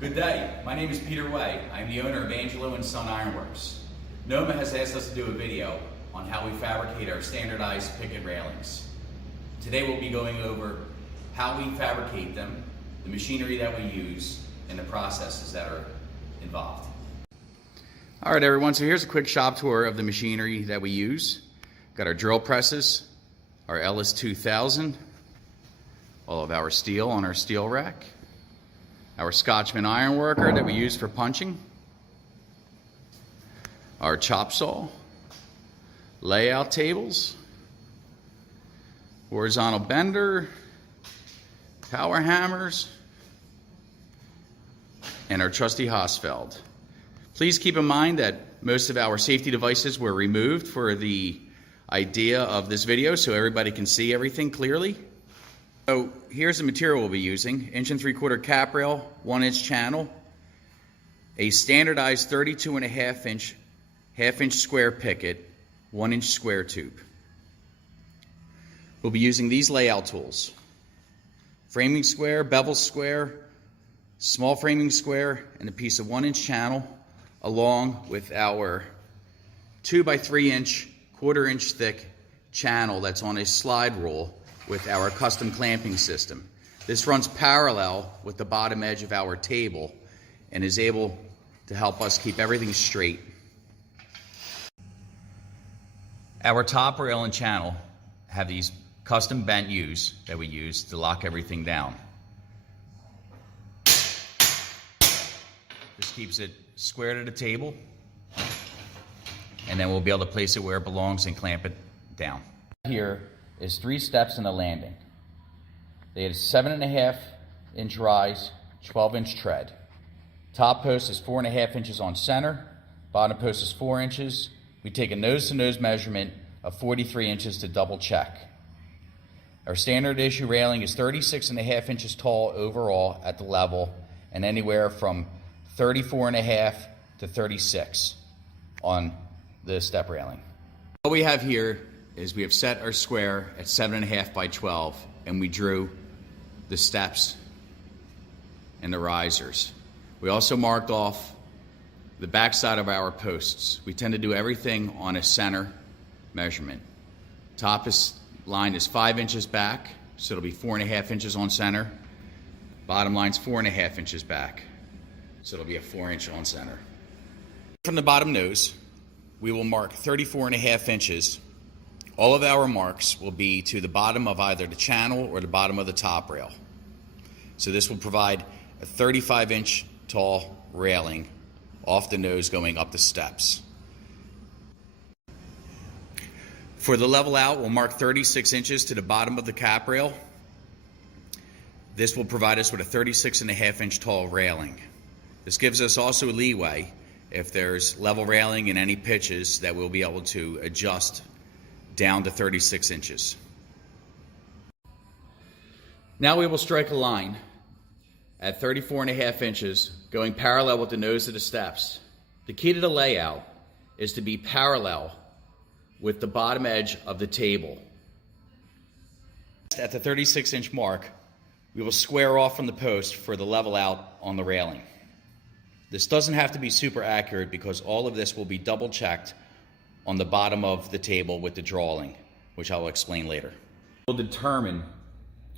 Good day, my name is Peter Way. I'm the owner of Angelo Son Iron Works. NOMMA has asked us to do a video on how we fabricate our standardized picket railings. Today we'll be going over how we fabricate them, the machinery that we use, and the processes that are involved. All right everyone, so here's a quick shop tour of the machinery that we use. Got our drill presses, our LS2000, all of our steel on our steel rack, our Scotchman iron worker that we use for punching, our chop saw, layout tables, horizontal bender, power hammers, and our trusty Hausfeld. Please keep in mind that most of our safety devices were removed for the idea of this video so everybody can see everything clearly. So here's the material we'll be using: 1 3/4 cap rail, 1-inch channel, a standardized 32.5-inch half-inch square picket, 1-inch square tube. We'll be using these layout tools: framing square, bevel square, small framing square, and a piece of 1-inch channel, along with our 2x3-inch, 1/4-inch thick channel that's on a slide rule with our custom clamping system. This runs parallel with the bottom edge of our table and is able to help us keep everything straight. Our top rail and channel have these custom bent U's that we use to lock everything down. This keeps it square to the table, and then we'll be able to place it where it belongs and clamp it down. Here is 3 steps in the landing. They have 7.5-inch rise, 12-inch tread. Top post is 4.5 inches on center, bottom post is 4 inches. We take a nose-to-nose measurement of 43 inches to double check. Our standard issue railing is 36.5 inches tall overall at the level, and anywhere from 34.5 to 36 on the step railing. What we have here is we have set our square at 7.5 by 12, and we drew the steps and the risers. We also marked off the back side of our posts. We tend to do everything on a center measurement. Top line is 5 inches back, so it'll be 4.5 inches on center. Bottom line's 4.5 inches back, so it'll be a 4-inch on center. From the bottom nose, we will mark 34.5 inches. All of our marks will be to the bottom of either the channel or the bottom of the top rail. So this will provide a 35-inch tall railing off the nose going up the steps. For the level out, we'll mark 36 inches to the bottom of the cap rail. This will provide us with a 36.5-inch tall railing. This gives us also a leeway if there's level railing in any pitches that we'll be able to adjust down to 36 inches. Now we will strike a line at 34.5 inches going parallel with the nose of the steps. The key to the layout is to be parallel with the bottom edge of the table. At the 36-inch mark, we will square off from the post for the level out on the railing. This doesn't have to be super accurate because all of this will be double checked on the bottom of the table with the drawing, which I'll explain later. We'll determine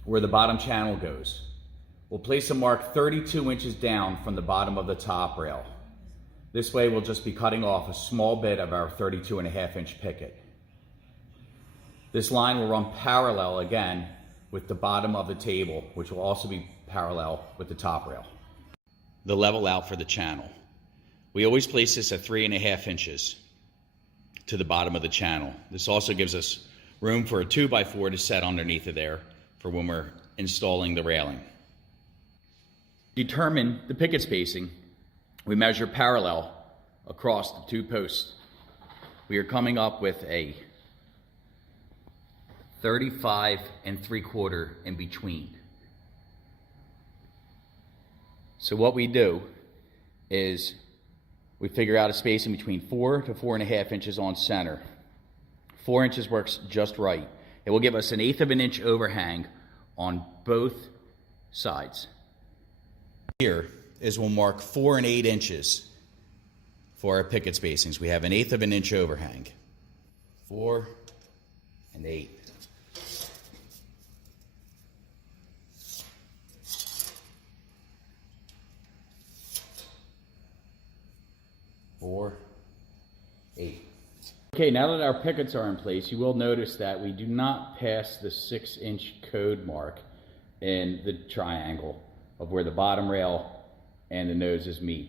where the bottom channel goes. We'll place a mark 32 inches down from the bottom of the top rail. This way we'll just be cutting off a small bit of our 32.5-inch picket. This line will run parallel again with the bottom of the table, which will also be parallel with the top rail. The level out for the channel. We always place this at 3.5 inches to the bottom of the channel. This also gives us room for a 2x4 to set underneath of there for when we're installing the railing. Determine the picket spacing. We measure parallel across the 2 posts. We are coming up with a 35 3/4 in between. So what we do is we figure out a spacing between 4 to 4.5 inches on center. 4 inches works just right. It will give us 1/8 of an inch overhang on both sides. Here is we'll mark 4 and 8 inches for our picket spacings. We have 1/8 of an inch overhang. 4 and 8. Okay, now that our pickets are in place, you will notice that we do not pass the 6-inch code mark in the triangle of where the bottom rail and the noses meet.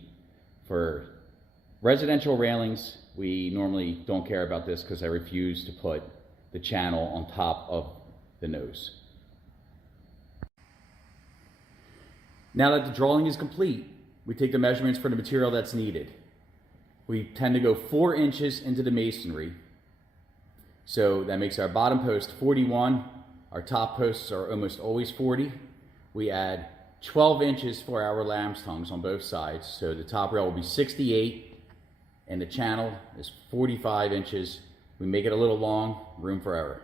For residential railings, we normally don't care about this because I refuse to put the channel on top of the nose. Now that the drawing is complete, we take the measurements for the material that's needed. We tend to go 4 inches into the masonry. So that makes our bottom post 41. Our top posts are almost always 40. We add 12 inches for our lamb's tongues on both sides. So the top rail will be 68 and the channel is 45 inches. We make it a little long, room for error.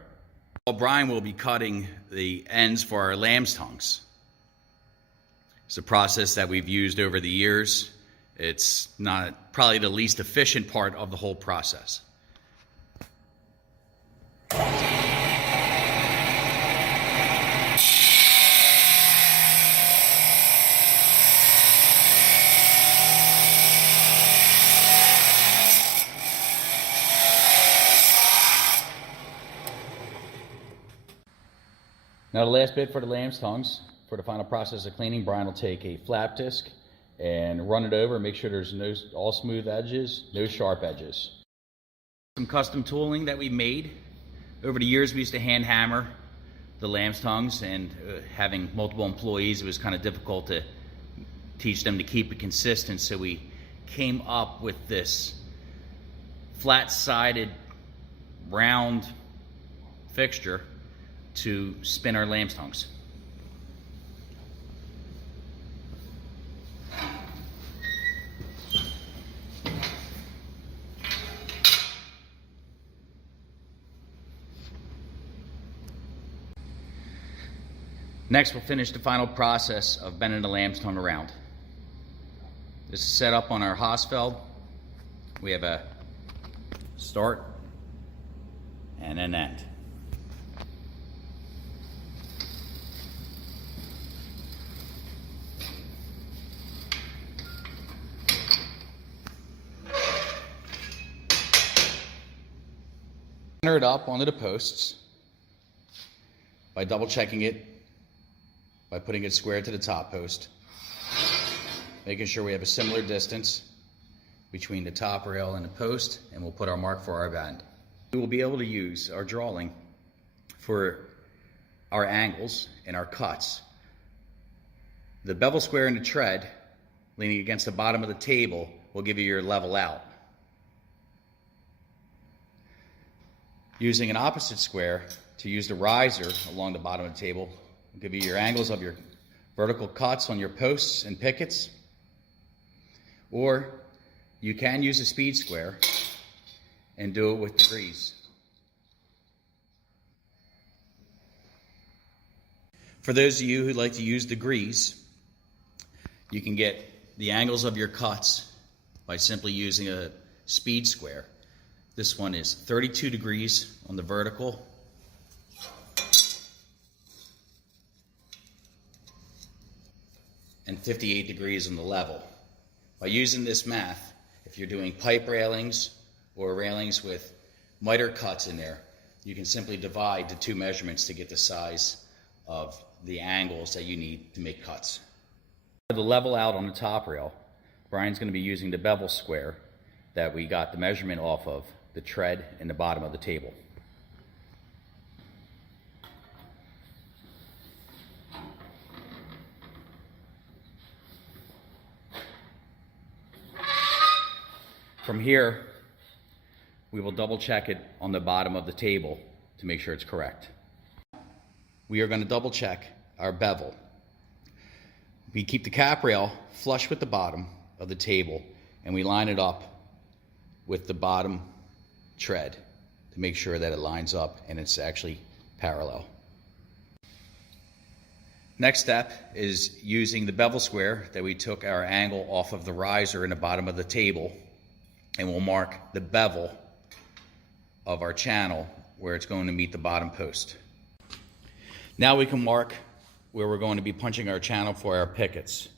Brian will be cutting the ends for our lamb's tongues. It's a process that we've used over the years. It's not probably the least efficient part of the whole process. Now the last bit for the lamb's tongues, for the final process of cleaning, Brian will take a flap disc and run it over, make sure there's no all smooth edges, no sharp edges. Some custom tooling that we made. Over the years we used to hand hammer the lamb's tongues, and having multiple employees, it was kind of difficult to teach them to keep it consistent, so we came up with this flat-sided round fixture to spin our lamb's tongues. Next, we'll finish the final process of bending the lamb's tongue around. This is set up on our Hausfeld. We have a start and an end. Center it up onto the posts by double checking it, by putting it square to the top post, making sure we have a similar distance between the top rail and the post, and we'll put our mark for our bend. We will be able to use our drawing for our angles and our cuts. The bevel square and the tread leaning against the bottom of the table will give you your level out. Using an opposite square to use the riser along the bottom of the table will give you your angles of your vertical cuts on your posts and pickets. Or you can use a speed square and do it with degrees. For those of you who like to use degrees, you can get the angles of your cuts by simply using a speed square. This one is 32 degrees on the vertical and 58 degrees on the level. By using this math, if you're doing pipe railings or railings with miter cuts in there, you can simply divide the two measurements to get the size of the angles that you need to make cuts. For the level out on the top rail, Brian's going to be using the bevel square that we got the measurement off of the tread in the bottom of the table. From here, we will double check it on the bottom of the table to make sure it's correct. We are going to double check our bevel. We keep the cap rail flush with the bottom of the table, and we line it up with the bottom tread to make sure that it lines up and it's actually parallel. Next step is using the bevel square that we took our angle off of the riser in the bottom of the table, and we'll mark the bevel of our channel where it's going to meet the bottom post. Now we can mark where we're going to be punching our channel for our pickets.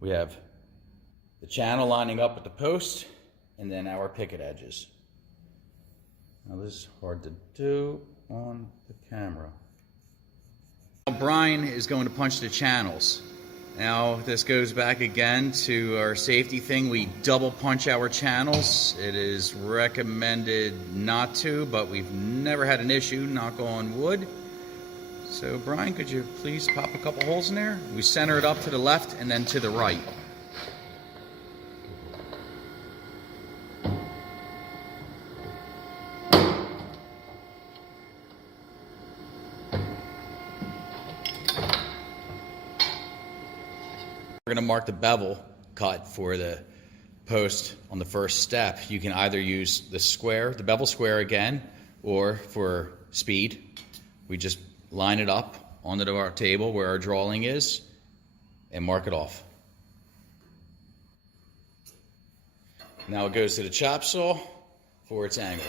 We have the channel lining up with the post and then our picket edges. Now this is hard to do on the camera. Now Brian is going to punch the channels. Now this goes back again to our safety thing. We double punch our channels. It is recommended not to, but we've never had an issue, knock on wood. So Brian, could you please pop a couple holes in there? We center it up to the left and then to the right. We're going to mark the bevel cut for the post on the first step. You can either use the square, the bevel square again, or for speed, we just line it up onto our table where our drawing is and mark it off. Now it goes to the chop saw for its angle.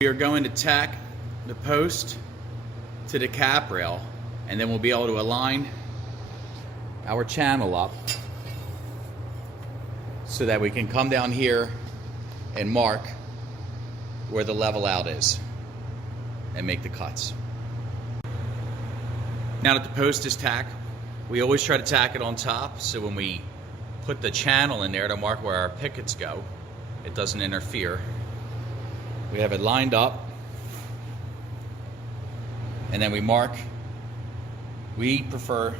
We are going to tack the post to the cap rail, and then we'll be able to align our channel up so that we can come down here and mark where the level out is and make the cuts. Now that the post is tacked, we always try to tack it on top, so when we put the channel in there to mark where our pickets go, it doesn't interfere. We have it lined up, and then we mark. We prefer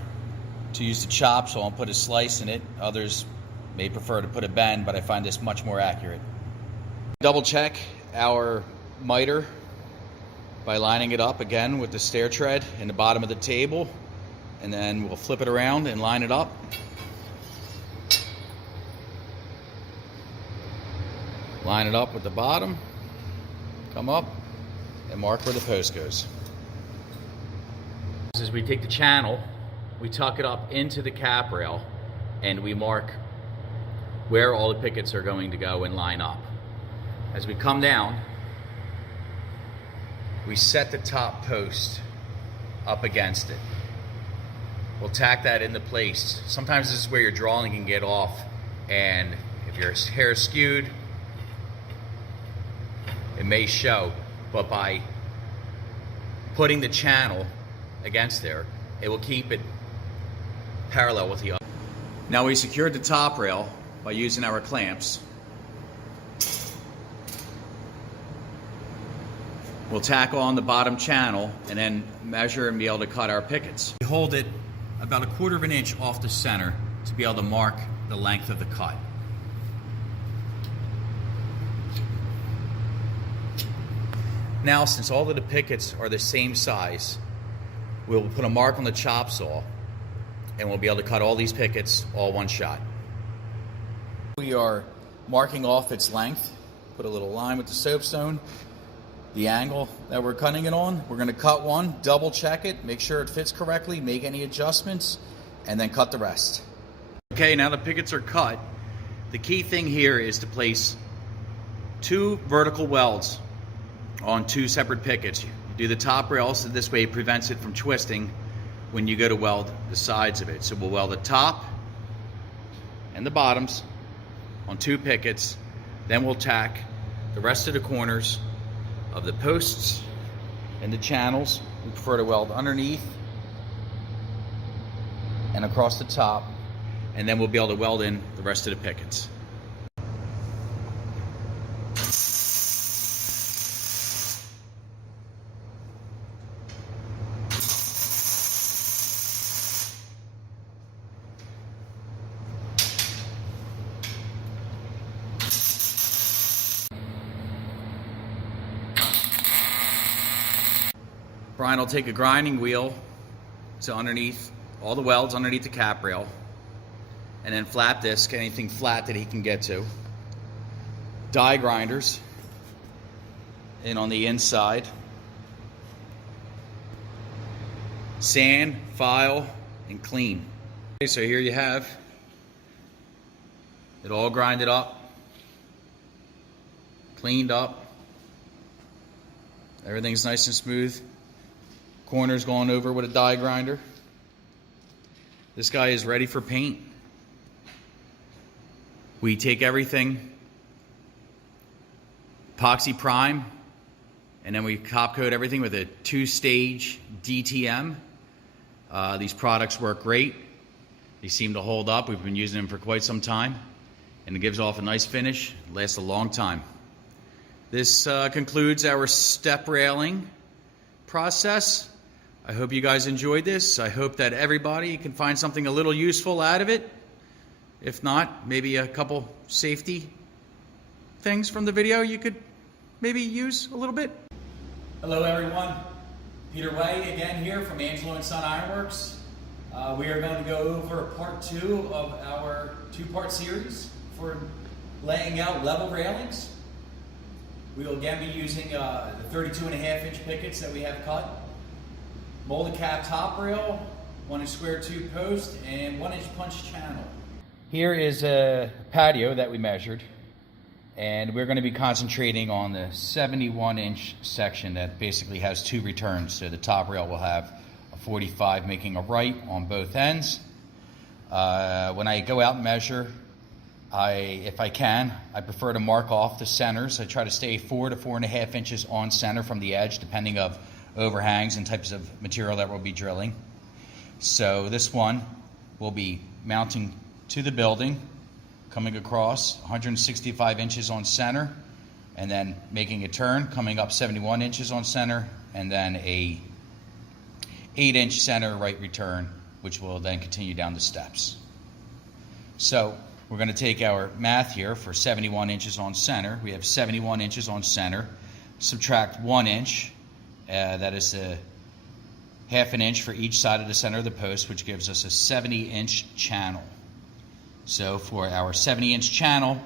to use the chop saw and put a slice in it. Others may prefer to put a bend, but I find this much more accurate. Double check our miter by lining it up again with the stair tread in the bottom of the table, and then we'll flip it around and line it up. Line it up with the bottom. Come up and mark where the post goes. As we take the channel, we tuck it up into the cap rail and we mark where all the pickets are going to go and line up. As we come down, we set the top post up against it. We'll tack that into place. Sometimes this is where your drawing can get off, and if your hair is skewed, it may show, but by putting the channel against there, it will keep it parallel with the other. Now we secured the top rail by using our clamps. We'll tack on the bottom channel and then measure and be able to cut our pickets. We hold it about 1/4 of an inch off the center to be able to mark the length of the cut. Now, since all of the pickets are the same size, we'll put a mark on the chop saw and we'll be able to cut all these pickets all one shot. We are marking off its length, put a little line with the soapstone, the angle that we're cutting it on. We're going to cut one, double check it, make sure it fits correctly, make any adjustments, and then cut the rest. Okay, now the pickets are cut. The key thing here is to place 2 vertical welds on 2 separate pickets. You do the top rail, so this way it prevents it from twisting when you go to weld the sides of it. So we'll weld the top and the bottoms on 2 pickets, then we'll tack the rest of the corners of the posts and the channels. We prefer to weld underneath and across the top, and then we'll be able to weld in the rest of the pickets. Brian will take a grinding wheel to underneath all the welds underneath the cap rail, and then flat disc, anything flat that he can get to. Die grinders in on the inside. Sand, file, and clean. Okay, so here you have it all grinded up, cleaned up. Everything's nice and smooth. Corners going over with a die grinder. This guy is ready for paint. We take everything, epoxy prime, and then we top coat everything with a 2-stage DTM. These products work great. They seem to hold up. We've been using them for quite some time, and it gives off a nice finish. It lasts a long time. This concludes our step railing process. I hope you guys enjoyed this. I hope that everybody can find something a little useful out of it. If not, maybe a couple safety things from the video you could maybe use a little bit. Hello everyone, Peter Way again here from Angelo Son Iron Works. We are going to go over part 2 of our 2-part series for laying out level railings. We will again be using the 32.5-inch pickets that we have cut, molded cap top rail, 1-inch square tube post, and 1-inch punch channel. Here is a patio that we measured, and we're going to be concentrating on the 71-inch section that basically has 2 returns. So the top rail will have a 45 making a right on both ends. When I go out and measure, if I can, I prefer to mark off the centers. I try to stay 4 to 4.5 inches on center from the edge, depending of overhangs and types of material that we'll be drilling. So this one will be mounting to the building, coming across 165 inches on center, and then making a turn, coming up 71 inches on center, and then a 8-inch center right return, which will then continue down the steps. So we're going to take our math here for 71 inches on center. We have 71 inches on center. Subtract 1 inch. That is a 1/2 inch for each side of the center of the post, which gives us a 70-inch channel. So for our 70-inch channel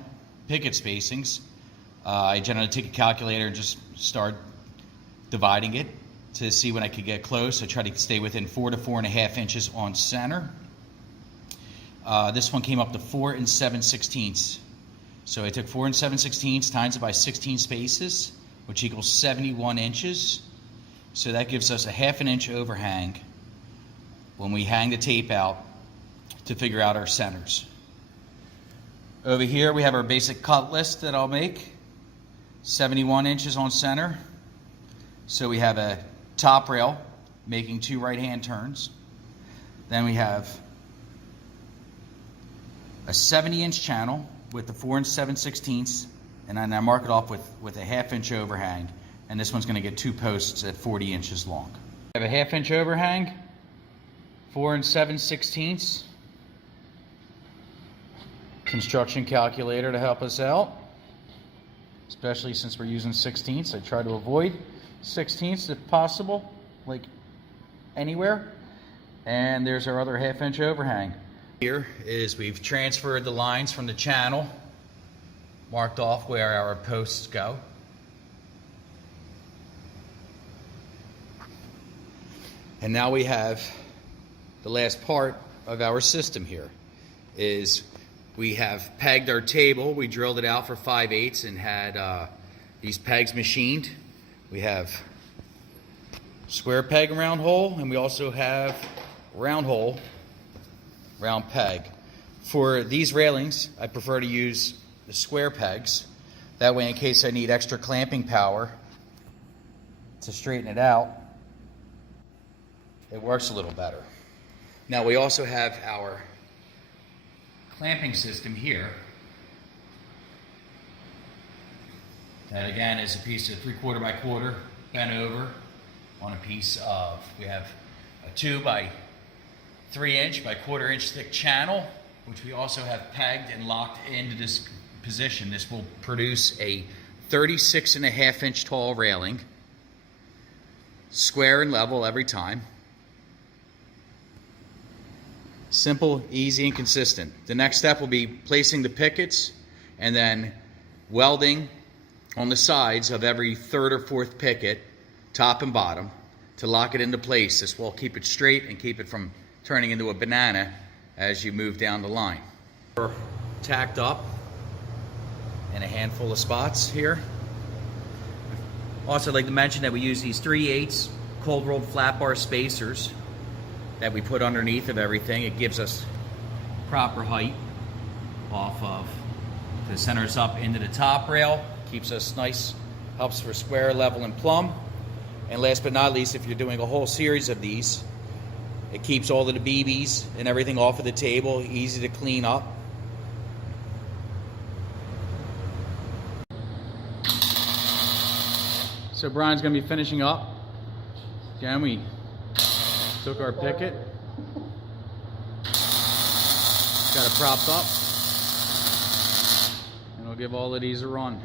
picket spacings, I generally take a calculator and just start dividing it to see when I could get close. I try to stay within 4 to 4.5 inches on center. This one came up to 4 7/16. So I took 4 7/16 times it by 16 spaces, which equals 71 inches. So that gives us a 1/2 inch overhang when we hang the tape out to figure out our centers. Over here we have our basic cut list that I'll make. 71 inches on center. So we have a top rail making 2 right-hand turns. Then we have a 70-inch channel with the 4 7/16, and then I mark it off with a 1/2 inch overhang, and this one's going to get 2 posts at 40 inches long. I have a 1/2 inch overhang, 4 7/16. Construction calculator to help us out, especially since we're using 16ths. I try to avoid 16ths if possible, like anywhere. And there's our other 1/2 inch overhang. Here is we've transferred the lines from the channel, marked off where our posts go. And now we have the last part of our system here is we have pegged our table. We drilled it out for 5/8 and had these pegs machined. We have square peg and round hole, and we also have round hole, round peg. For these railings, I prefer to use the square pegs. That way, in case I need extra clamping power to straighten it out, it works a little better. Now we also have our clamping system here. That again is a piece of 3/4 by 1/4 bent over on a piece of, we have a 2 by 3 inch by 1/4 inch thick channel, which we also have pegged and locked into this position. This will produce a 36.5 inch tall railing. square and level every time. Simple, easy, and consistent. The next step will be placing the pickets and then welding on the sides of every third or fourth picket, top and bottom, to lock it into place. This will keep it straight and keep it from turning into a banana as you move down the line. We're tacked up in a handful of spots here. Also, I'd like to mention that we use these 3/8 cold rolled flat bar spacers that we put underneath of everything. It gives us proper height off of to center us up into the top rail, keeps us nice, helps for square, level, and plumb. And last but not least, if you're doing a whole series of these, it keeps all of the BBs and everything off of the table, easy to clean up. So Brian's going to be finishing up. Again, we took our picket, got it propped up, and we'll give all of these a run.